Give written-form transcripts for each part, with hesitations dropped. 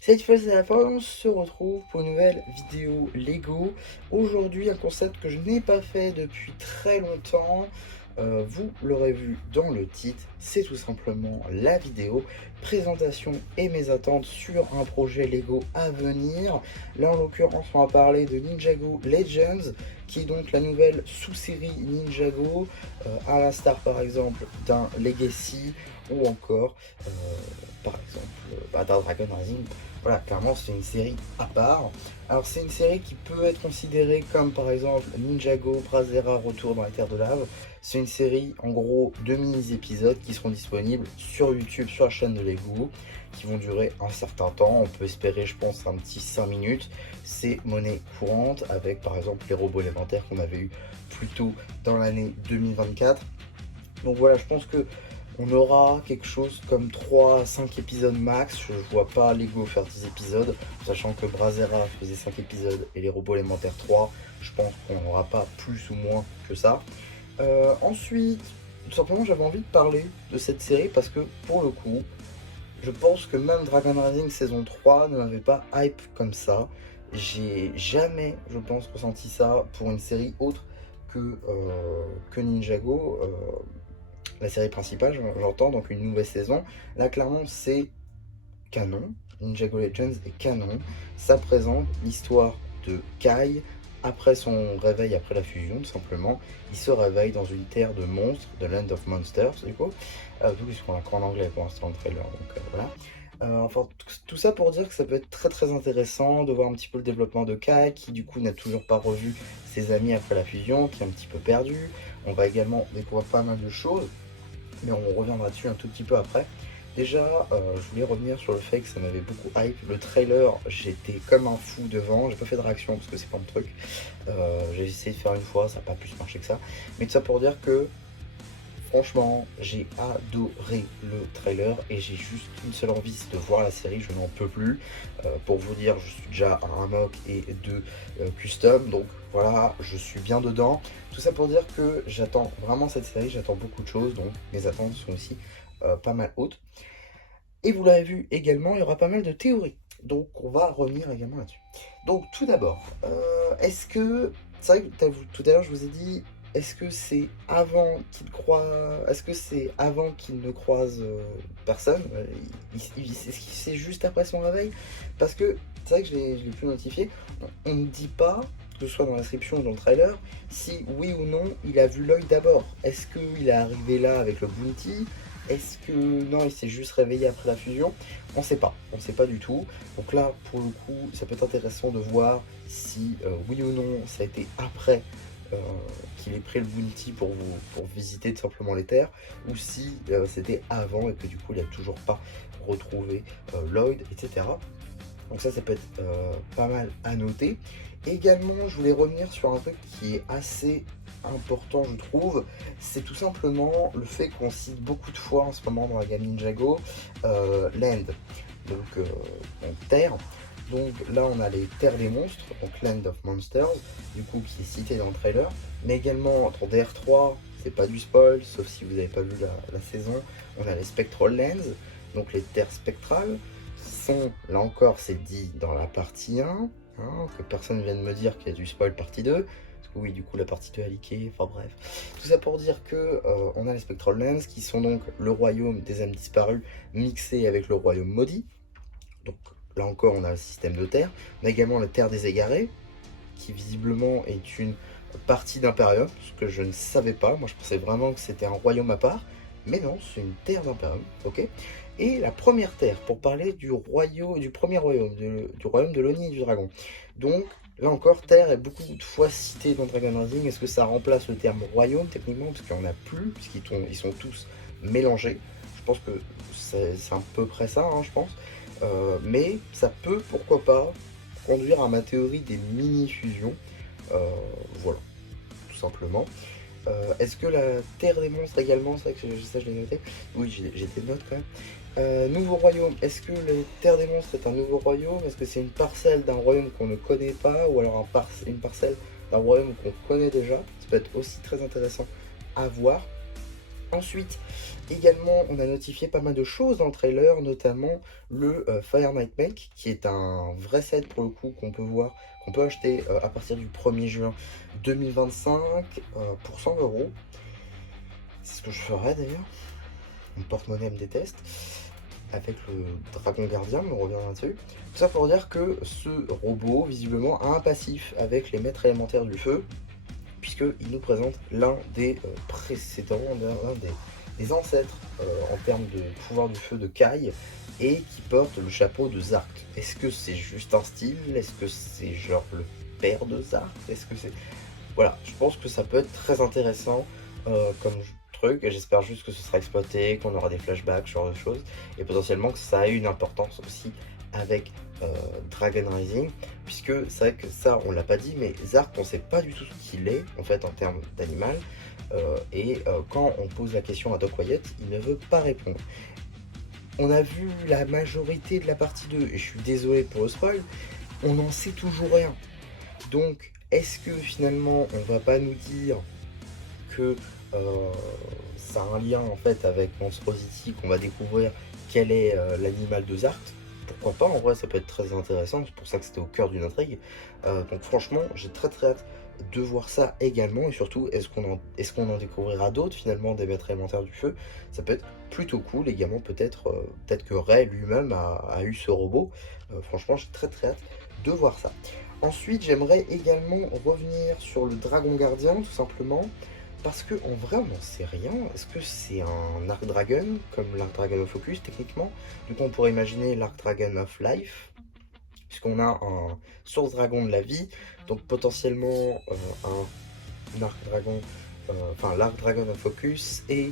Cette fois c'est la fin, on se retrouve pour une nouvelle vidéo Lego. Aujourd'hui un concept que je n'ai pas fait depuis très longtemps. Vous l'aurez vu dans le titre, c'est tout simplement la vidéo présentation et mes attentes sur un projet Lego à venir. Là en l'occurrence on va parler de Ninjago Legends, qui est donc la nouvelle sous-série Ninjago, à l'instar par exemple d'un Legacy ou encore par exemple d'un Dragon Rising. Voilà, clairement c'est une série à part. Alors c'est une série qui peut être considérée comme par exemple Ninjago Brazera Retour dans les terres de lave. C'est une série en gros de mini-épisodes qui seront disponibles sur YouTube, sur la chaîne de Lego, qui vont durer un certain temps. On peut espérer, je pense, un petit 5 minutes. C'est monnaie courante avec par exemple les robots élémentaires qu'on avait eu plus tôt dans l'année 2024. Donc voilà, je pense que on aura quelque chose comme 3 à 5 épisodes max. Je vois pas Lego faire 10 épisodes, sachant que Brazera faisait 5 épisodes et les robots élémentaires 3. Je pense qu'on n'aura pas plus ou moins que ça. Ensuite, tout simplement, j'avais envie de parler de cette série parce que pour le coup, je pense que même Dragon Rising saison 3 ne m'avait pas hype comme ça. J'ai jamais, je pense, ressenti ça pour une série autre que Ninjago. La série principale, j'entends, donc une nouvelle saison. Là, clairement, c'est canon. Ninjago Legends est canon. Ça présente l'histoire de Kai après son réveil, après la fusion, tout simplement. Il se réveille dans une terre de monstres, de Land of Monsters, du coup. Tout ce qu'on a en anglais pour l'instant le trailer, donc voilà. Enfin, tout ça pour dire que ça peut être très très intéressant de voir un petit peu le développement de Kai, qui du coup n'a toujours pas revu ses amis après la fusion, qui est un petit peu perdu. On va également découvrir pas mal de choses, mais on reviendra dessus un tout petit peu après. Déjà, je voulais revenir sur le fait que ça m'avait beaucoup hype. Le trailer, j'étais comme un fou devant. J'ai pas fait de réaction parce que c'est pas mon truc. J'ai essayé de faire une fois, ça n'a pas plus marché que ça. Mais tout ça pour dire que, franchement, j'ai adoré le trailer et j'ai juste une seule envie, c'est de voir la série. Je n'en peux plus. Pour vous dire, je suis déjà à un mock et 2 custom. Donc voilà, je suis bien dedans. Tout ça pour dire que j'attends vraiment cette série, j'attends beaucoup de choses. Donc mes attentes sont aussi pas mal hautes. Et vous l'avez vu également, il y aura pas mal de théories. Donc on va revenir également là-dessus. Donc tout d'abord, est-ce que... C'est vrai que tout à l'heure je vous ai dit, est-ce que c'est avant qu'il croise... Est-ce que c'est avant qu'il ne croise personne? Est-ce que c'est juste après son réveil? Parce que c'est vrai que je l'ai plus notifié. On ne dit pas, que ce soit dans la description ou dans le trailer, si oui ou non il a vu l'œil d'abord. Est-ce qu'il est arrivé là avec le bounty? Est-ce que non, il s'est juste réveillé après la fusion? On sait pas, on sait pas du tout. Donc là, pour le coup, ça peut être intéressant de voir si oui ou non ça a été après euh, qu'il ait pris le bounty pour visiter tout simplement les terres, ou si c'était avant et que du coup il a toujours pas retrouvé Lloyd, etc. Donc ça peut être pas mal à noter. Également, je voulais revenir sur un truc qui est assez important, je trouve. C'est tout simplement le fait qu'on cite beaucoup de fois en ce moment dans la gamme Ninjago Land, donc Terre. Donc là, on a les terres des monstres, donc Land of Monsters, du coup, qui est cité dans le trailer. Mais également, dans DR3, c'est pas du spoil, sauf si vous n'avez pas vu la saison, on a les Spectral Lands, donc les terres spectrales sont, là encore, c'est dit dans la partie 1, hein, que personne ne vienne me dire qu'il y a du spoil partie 2, parce que oui, du coup, la partie 2 a leaké, enfin bref. Tout ça pour dire que on a les Spectral Lands, qui sont donc le royaume des âmes disparues, mixé avec le royaume maudit. Donc là encore, on a le système de terre. On a également la terre des égarés, qui visiblement est une partie d'Imperium, ce que je ne savais pas. Moi, je pensais vraiment que c'était un royaume à part. Mais non, c'est une terre d'Imperium, ok. Et la première terre, pour parler du royaume, du premier royaume, du royaume de l'Oni et du dragon. Donc, là encore, terre est beaucoup de fois citée dans Dragon Rising. Est-ce que ça remplace le terme royaume, techniquement? Parce qu'il n'y en a plus, puisqu'ils sont tous mélangés. Je pense que c'est à peu près ça, hein, je pense. Mais ça peut, pourquoi pas, conduire à ma théorie des mini-fusions. Voilà, tout simplement. Est-ce que la Terre des monstres également, c'est vrai que ça je l'ai noté. Oui, j'ai des notes quand même. Nouveau royaume, est-ce que la Terre des monstres est un nouveau royaume? Est-ce que c'est une parcelle d'un royaume qu'on ne connaît pas? Ou alors une parcelle d'un royaume qu'on connaît déjà? Ça peut être aussi très intéressant à voir. Ensuite, également, on a notifié pas mal de choses dans le trailer, notamment le Fire Night Mech, qui est un vrai set pour le coup qu'on peut voir, qu'on peut acheter à partir du 1er juin 2025 pour 100 euros. C'est ce que je ferais d'ailleurs. Mon porte-monnaie me déteste. Avec le dragon gardien, mais on reviendra là-dessus. Tout ça pour dire que ce robot, visiblement, a un passif avec les maîtres élémentaires du feu, puisqu'il nous présente l'un des précédents, l'un des ancêtres en termes de pouvoir du feu de Kai, et qui porte le chapeau de Zark. Est-ce que c'est juste un style? Est-ce que c'est genre le père de Zark? Est-ce que c'est... Voilà, je pense que ça peut être très intéressant comme truc, et j'espère juste que ce sera exploité, qu'on aura des flashbacks, ce genre de choses, et potentiellement que ça ait une importance aussi avec Dragon Rising, puisque c'est vrai que ça on l'a pas dit, mais Zark on sait pas du tout ce qu'il est en fait en termes d'animal, et quand on pose la question à Doc Wyatt, il ne veut pas répondre. On a vu la majorité de la partie 2, et je suis désolé pour le spoil, on n'en sait toujours rien. Donc est-ce que finalement on va pas nous dire que ça a un lien en fait avec Monstrosity, qu'on va découvrir quel est l'animal de Zark? Pourquoi pas, en vrai ça peut être très intéressant, c'est pour ça que c'était au cœur d'une intrigue. Donc franchement j'ai très hâte de voir ça également, et surtout est-ce qu'on en découvrira d'autres finalement des maîtres élémentaires du feu? Ça peut être plutôt cool également, peut-être que Ray lui-même a eu ce robot. Franchement j'ai très hâte de voir ça. Ensuite j'aimerais également revenir sur le dragon gardien tout simplement, parce que en vrai on n'en sait rien. Est-ce que c'est un Arc Dragon comme l'Arc Dragon of Focus techniquement? Du coup on pourrait imaginer l'Arc Dragon of Life, puisqu'on a un Source Dragon de la vie, donc potentiellement un Arc Dragon, enfin l'Arc Dragon of Focus et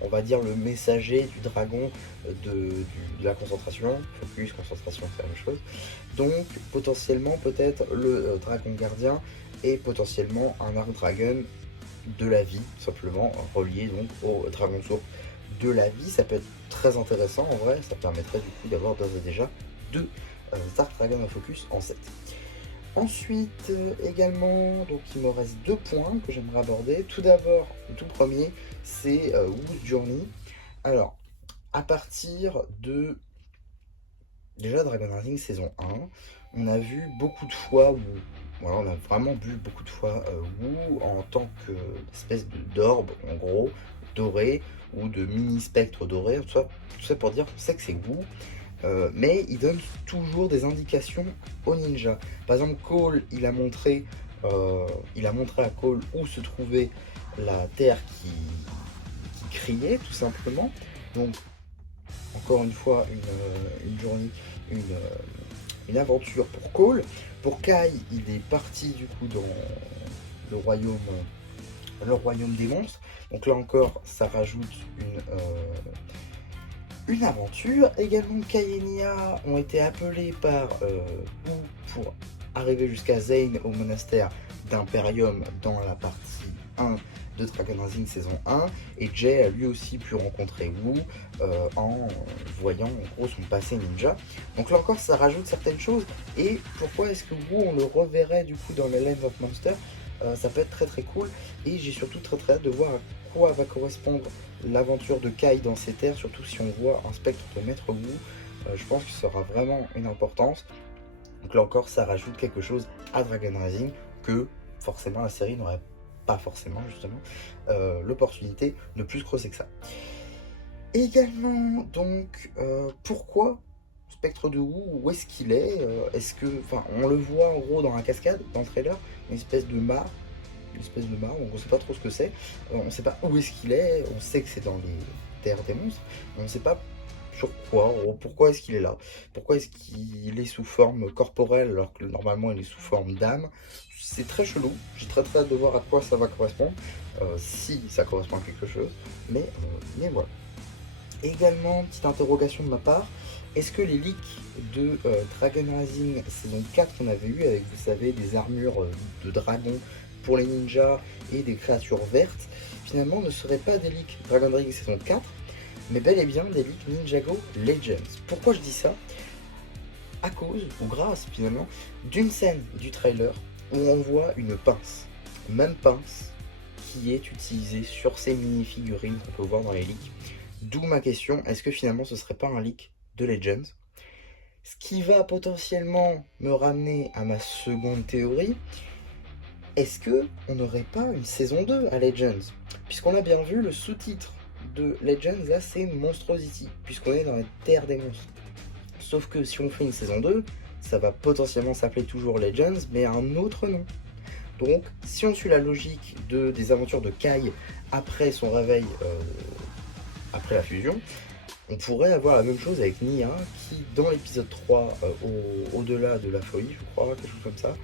on va dire le messager du dragon de la concentration. Focus, concentration, c'est la même chose. Donc potentiellement peut-être le dragon gardien et potentiellement un Arc Dragon de la vie, simplement relié donc au dragon source de la vie. Ça peut être très intéressant en vrai, ça permettrait du coup d'avoir d'ores et déjà deux Arc Dragon of Focus en 7. Ensuite, également, donc il me reste 2 points que j'aimerais aborder. Tout d'abord, le tout premier, c'est Who's Journey. Alors, à partir de déjà Dragon Rising saison 1, on a vu beaucoup de fois où, voilà, on a vraiment vu beaucoup de fois Wu en tant qu'espèce d'orbe, en gros, doré, ou de mini-spectre doré, tout ça pour dire qu'on sait que c'est Wu. Mais il donne toujours des indications aux ninjas. Par exemple, Cole, il a montré à Cole où se trouvait la terre qui criait, tout simplement. Donc, encore une fois, une journée, une aventure pour Cole. Pour Kai, il est parti du coup dans le royaume des monstres. Donc là encore, ça rajoute une aventure. Également, Kai et Nia ont été appelés par Wu pour arriver jusqu'à Zane au monastère d'Imperium dans la partie 1 de Dragon Rising saison 1, et Jay a lui aussi pu rencontrer Wu en voyant en gros son passé ninja. Donc là encore ça rajoute certaines choses, et pourquoi est-ce que Wu on le reverrait du coup dans les Lands of Monsters? Ça peut être très cool, et j'ai surtout très hâte de voir à quoi va correspondre l'aventure de Kai dans ces terres, surtout si on voit un spectre de Maître Wu. Je pense que ça aura vraiment une importance. Donc là encore ça rajoute quelque chose à Dragon Rising que forcément la série n'aurait pas forcément justement l'opportunité de plus creuser que ça. Également donc pourquoi Spectre de Wu, où est-ce qu'il est, est-ce que, enfin on le voit en gros dans la cascade, dans le trailer, une espèce de mare, on ne sait pas trop ce que c'est, on ne sait pas où est-ce qu'il est, on sait que c'est dans les terres des monstres, on ne sait pas sur quoi, pourquoi est-ce qu'il est là, pourquoi est-ce qu'il est sous forme corporelle alors que normalement il est sous forme d'âme. C'est très chelou, j'ai très hâte de voir à quoi ça va correspondre, si ça correspond à quelque chose, mais voilà. Également, petite interrogation de ma part, est-ce que les leaks de Dragon Rising saison 4 qu'on avait eu avec, vous savez, des armures de dragons pour les ninjas et des créatures vertes, finalement ne seraient pas des leaks Dragon Rising saison 4, mais bel et bien des leaks Ninjago Legends. Pourquoi je dis ça? À cause, ou grâce finalement, d'une scène du trailer où on voit une pince, même pince, qui est utilisé sur ces mini-figurines qu'on peut voir dans les leaks. D'où ma question, est-ce que finalement ce serait pas un leak de Legends? Ce qui va potentiellement me ramener à ma seconde théorie, est-ce que on n'aurait pas une saison 2 à Legends? Puisqu'on a bien vu le sous-titre de Legends, là c'est Monstrosity, puisqu'on est dans la terre des monstres. Sauf que si on fait une saison 2, ça va potentiellement s'appeler toujours Legends, mais à un autre nom. Donc, si on suit la logique des aventures de Kai après son réveil, après la fusion, on pourrait avoir la même chose avec Nia, qui dans l'épisode 3, au-delà de la folie, je crois, quelque chose comme ça,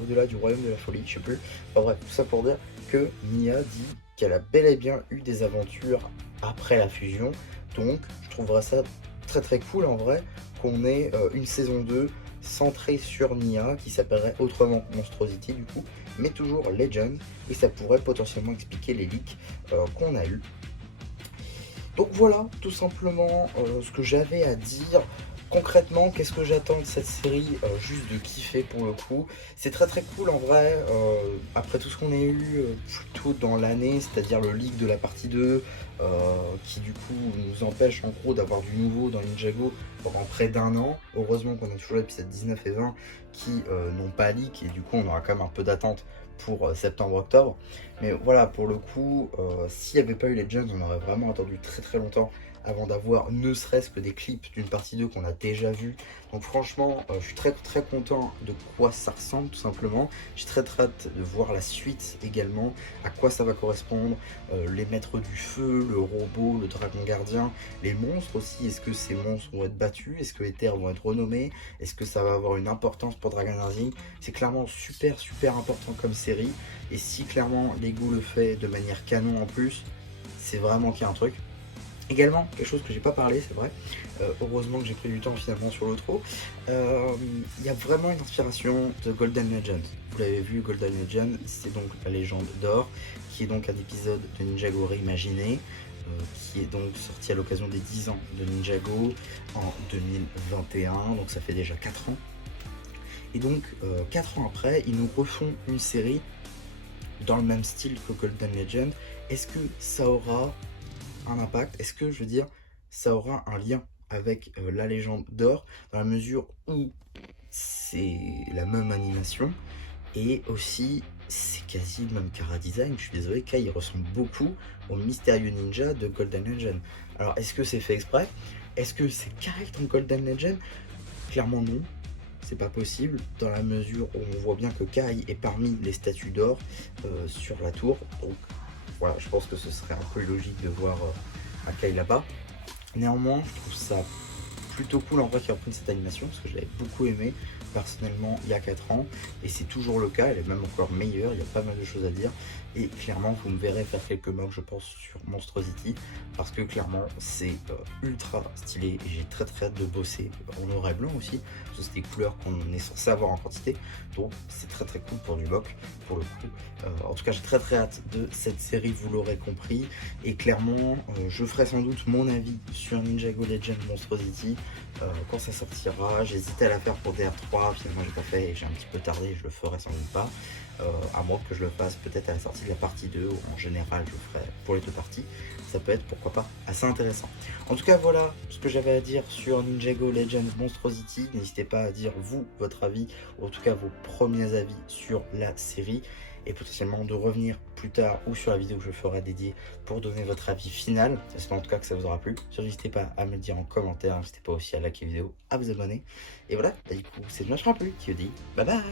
au-delà du royaume de la folie, je sais plus. Enfin bref, tout ça pour dire que Nia dit qu'elle a bel et bien eu des aventures après la fusion. Donc, je trouverais ça très très cool en vrai qu'on ait une saison 2 centrée sur Nia qui s'appellerait autrement Monstrosity du coup, mais toujours Legend, et ça pourrait potentiellement expliquer les leaks qu'on a eu. Donc voilà tout simplement ce que j'avais à dire. Concrètement, qu'est-ce que j'attends de cette série? Juste de kiffer pour le coup. C'est très très cool en vrai, après tout ce qu'on a eu plus tôt dans l'année, c'est-à-dire le leak de la partie 2, qui du coup nous empêche en gros d'avoir du nouveau dans Ninjago pendant près d'un an. Heureusement qu'on a toujours l'épisode 19 et 20 qui n'ont pas leak, et du coup on aura quand même un peu d'attente pour septembre-octobre. Mais voilà, pour le coup, s'il n'y avait pas eu Legends, on aurait vraiment attendu très très longtemps avant d'avoir ne serait-ce que des clips d'une partie 2 qu'on a déjà vu. Donc franchement, je suis très très content de quoi ça ressemble tout simplement. J'ai très très hâte de voir la suite également, à quoi ça va correspondre, les maîtres du feu, le robot, le dragon gardien, les monstres aussi. Est-ce que ces monstres vont être battus? Est-ce que les terres vont être renommées? Est-ce que ça va avoir une importance pour Dragon Rising? C'est clairement super super important comme série, et si clairement Lego le fait de manière canon en plus, c'est vraiment qu'il y a un truc. Également, quelque chose que j'ai pas parlé, c'est vrai, heureusement que j'ai pris du temps finalement sur l'outro, il y a vraiment une inspiration de Golden Legend. Vous l'avez vu, Golden Legend, c'est donc la légende d'or, qui est donc un épisode de Ninjago reimaginé, qui est donc sorti à l'occasion des 10 ans de Ninjago en 2021, donc ça fait déjà 4 ans. Et donc, 4 ans après, ils nous refont une série dans le même style que Golden Legend. Est-ce que ça aura un impact? Est-ce que, je veux dire, ça aura un lien avec la légende d'or, dans la mesure où c'est la même animation, et aussi c'est quasi le même chara design. Je suis désolé, Kai il ressemble beaucoup au mystérieux ninja de Golden Legend. Alors est-ce que c'est fait exprès? Est-ce que c'est correct en Golden Legend? Clairement non, c'est pas possible, dans la mesure où on voit bien que Kai est parmi les statues d'or sur la tour. Donc voilà, je pense que ce serait un peu logique de voir un Kai là-bas. Néanmoins, je trouve ça plutôt cool en vrai qu'ils reprennent cette animation, parce que je l'avais beaucoup aimé personnellement il y a 4 ans, et c'est toujours le cas, elle est même encore meilleure, il y a pas mal de choses à dire, et clairement vous me verrez faire quelques mocks je pense sur Monstrosity, parce que clairement c'est ultra stylé, et j'ai très très hâte de bosser en noir et blanc aussi, parce que c'est des couleurs qu'on est censé avoir en quantité, donc c'est très très cool pour du mock, pour le coup. En tout cas j'ai très très hâte de cette série, vous l'aurez compris, et clairement je ferai sans doute mon avis sur Ninjago Legend Monstrosity quand ça sortira. J'hésitais à la faire pour DR3, finalement j'ai pas fait et j'ai un petit peu tardé, je le ferai sans doute pas, à moins que je le fasse peut-être à la sortie de la partie 2, ou en général je le ferai pour les deux parties. Ça peut être pourquoi pas assez intéressant. En tout cas voilà ce que j'avais à dire sur Ninjago Legends Monstrosity. N'hésitez pas à dire vous votre avis, ou en tout cas vos premiers avis sur la série, et potentiellement de revenir plus tard ou sur la vidéo que je ferai dédiée pour donner votre avis final. J'espère en tout cas que ça vous aura plu. N'hésitez pas à me le dire en commentaire, n'hésitez pas aussi à liker la vidéo, à vous abonner. Et voilà, du coup c'est Smash Plus qui vous dit bye bye.